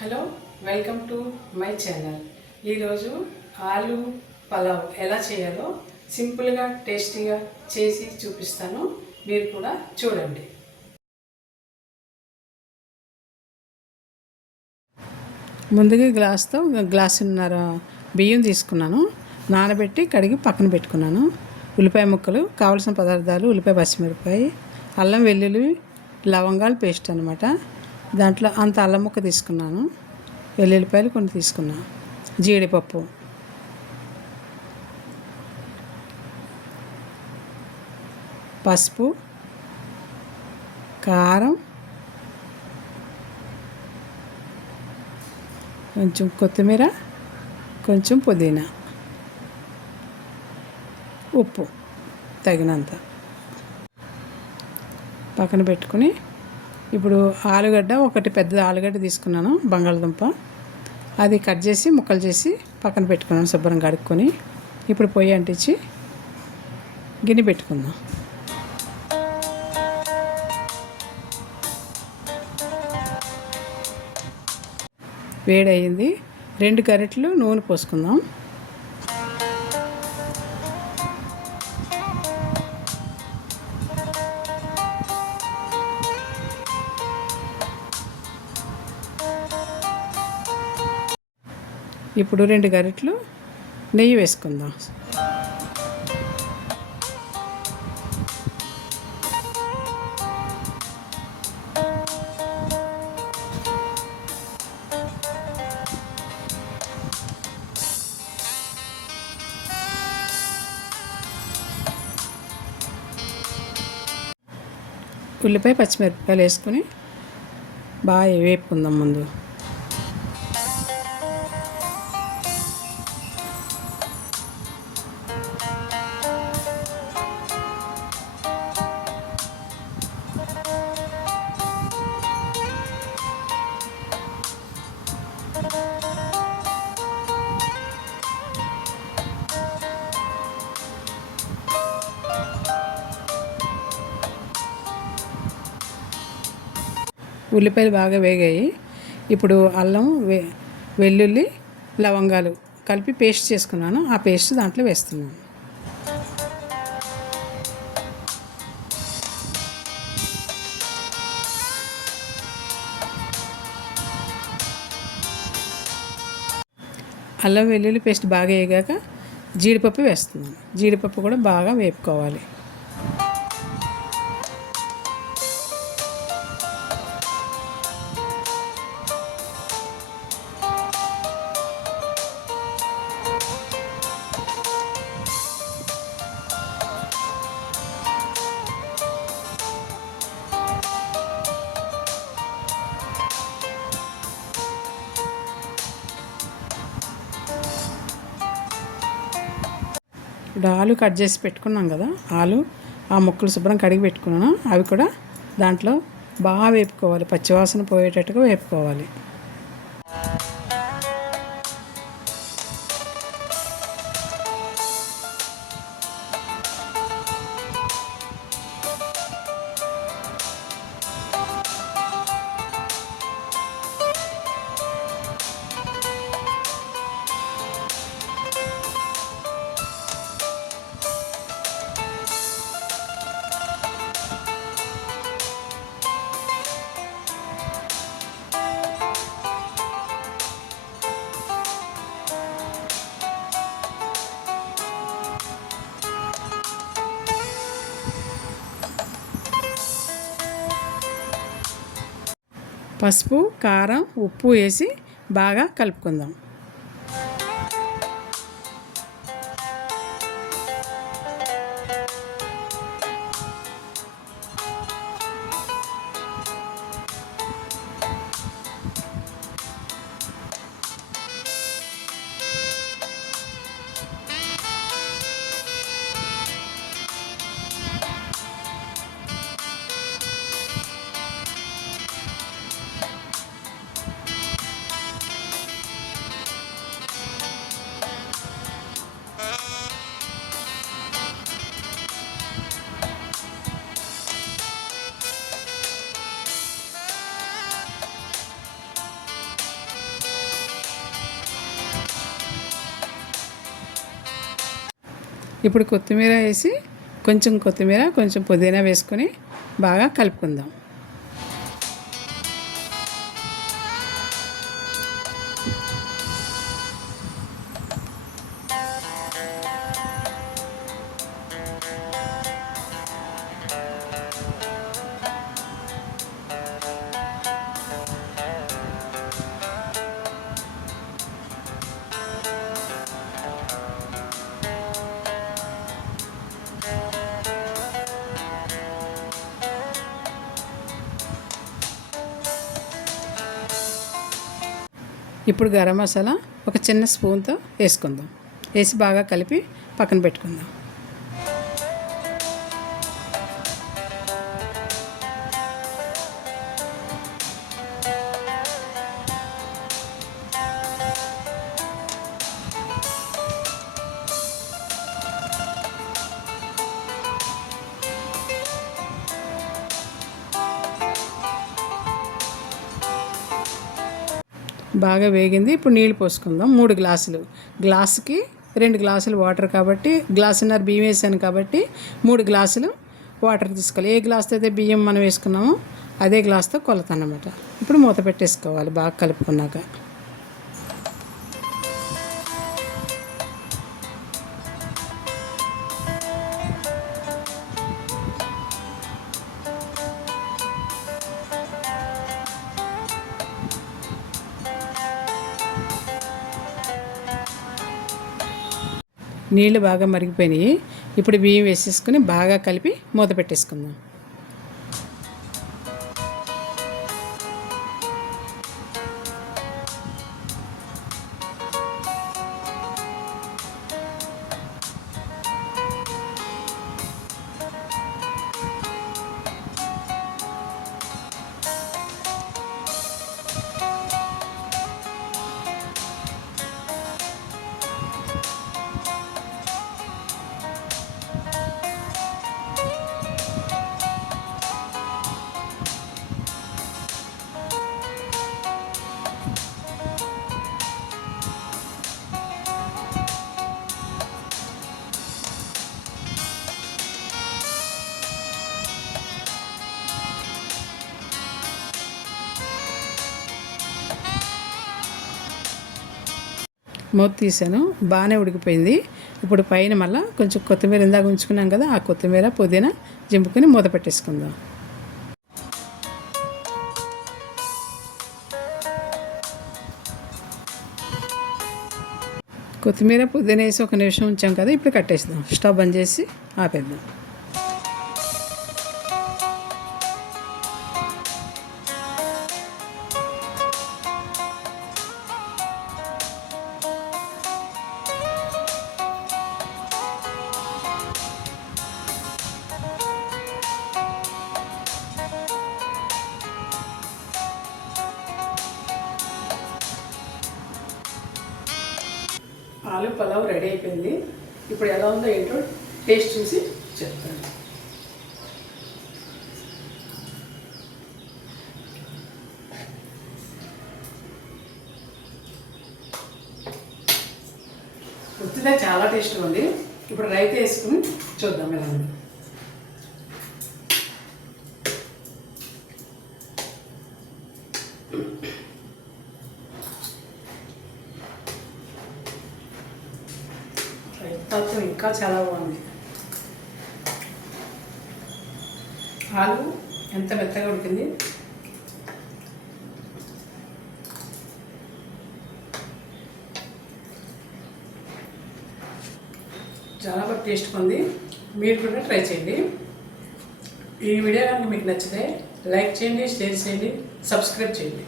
Hello, welcome to my channel. ఈరోజు ఆలు పలావ్ ఎలా చేయాలో సింపుల్గా టేస్టీగా చేసి చూపిస్తాను. మీరు కూడా చూడండి. ముందుగా గ్లాసున్నర బియ్యం తీసుకున్నాను. నానబెట్టి కడిగి పక్కన పెట్టుకున్నాను. ఉల్లిపాయ ముక్కలు, కావలసిన పదార్థాలు: ఉల్లిపాయ, పచ్చిమిరపకాయ, అల్లం వెల్లుల్లి లవంగాలు పేస్ట్ అనమాట. దాంట్లో అంత అల్లం ముక్క తీసుకున్నాను. వెల్లుల్లిపాయలు కొన్ని తీసుకున్నాను. జీడిపప్పు, పసుపు, కారం, కొంచెం కొత్తిమీర, కొంచెం పుదీనా, ఉప్పు తగినంత పక్కన పెట్టుకుని, ఇప్పుడు ఆలుగడ్డ, ఒకటి పెద్ద ఆలుగడ్డ తీసుకున్నాను, బంగాళదుంప. అది కట్ చేసి ముక్కలు చేసి పక్కన పెట్టుకున్నాను, శుభ్రంగా కడుక్కొని. ఇప్పుడు పొయ్యి అంటించి గిన్నె పెట్టుకుందాం. వేడయింది. 2 గరిటెలు నూనె పోసుకుందాం. ఇప్పుడు 2 గరిటెలు నెయ్యి వేసుకుందాం. ఉల్లిపాయ, పచ్చిమిరపకాయలు వేసుకొని బాగా వేపుకుందాం. ముందు ఉల్లిపాయలు బాగా వేగాయి. ఇప్పుడు అల్లం, వెల్లుల్లి, లవంగాలు కలిపి పేస్ట్ చేసుకున్నాను. ఆ పేస్ట్ దాంట్లో వేస్తున్నాను. అల్లం వెల్లుల్లి పేస్ట్ బాగా వేగాక జీడిపప్పు వేస్తున్నాను. జీడిపప్పు కూడా బాగా వేపుకోవాలి. ఇప్పుడు ఆలు కట్ చేసి పెట్టుకున్నాం కదా, ఆ ముక్కలు శుభ్రం కడిగి పెట్టుకున్నాను. అవి కూడా దాంట్లో బాగా వేపుకోవాలి, పచ్చివాసన పోయేటట్టుగా వేపుకోవాలి. పసుపు, కారం, ఉప్పు వేసి బాగా కలుపుకుందాం. ఇప్పుడు కొత్తిమీర వేసి కొంచెం కొత్తిమీర కొంచెం పుదీనా వేసుకొని బాగా కలుపుకుందాం. ఇప్పుడు గరం మసాలా ఒక చిన్న స్పూన్తో వేసుకుందాం. వేసి బాగా కలిపి పక్కన పెట్టుకుందాం. బాగా వేగింది. ఇప్పుడు నీళ్ళు పోసుకుందాం. 3 గ్లాసులు, గ్లాసుకి 2 గ్లాసులు వాటర్ కాబట్టి గ్లాసున్నర బియ్యం వేసాను కాబట్టి 3 గ్లాసులు వాటర్ తీసుకోవాలి. ఏ గ్లాస్తో అయితే బియ్యం మనం వేసుకున్నామో అదే గ్లాస్తో కొలత అన్నమాట. ఇప్పుడు మూత పెట్టేసుకోవాలి బాగా కలుపుకున్నాక. నీళ్ళు బాగా మరిగిపోయినాయి. ఇప్పుడు బియ్యం వేసేసుకుని బాగా కలిపి మూత పెట్టేసుకుందాం. మూత తీసాను. బాగానే ఉడికిపోయింది. ఇప్పుడు పైన మళ్ళీ కొంచెం కొత్తిమీర ఇందాక ఉంచుకున్నాం కదా, ఆ కొత్తిమీర పుదీనా జింపుకొని మూత పెట్టేసుకుందాం. కొత్తిమీర పుదీనా వేసి 1 నిమిషం ఉంచాం కదా, ఇప్పుడు కట్టేద్దాం. స్టవ్ బంద్ చేసి ఆపేద్దాం. ఆలు పలావ్ రెడీ అయిపోయింది. ఇప్పుడు ఎలా ఉందో ఏంటో టేస్ట్ చూసి చెప్తాను. ఉత్తిగా చాలా టేస్ట్గా ఉంది. ఇప్పుడు రైతా వేసుకుని చూద్దాం ఎలా ఉంది. రైతాతో ఇంకా చాలా బాగుంది. ఆలు ఎంత మెత్తగా ఉడికింది. చాలా బాగా టేస్ట్గా ఉంది. మీరు కూడా ట్రై చేయండి. ఈ వీడియో కనుక మీకు నచ్చితే లైక్ చేయండి, షేర్ చేయండి, సబ్స్క్రైబ్ చేయండి.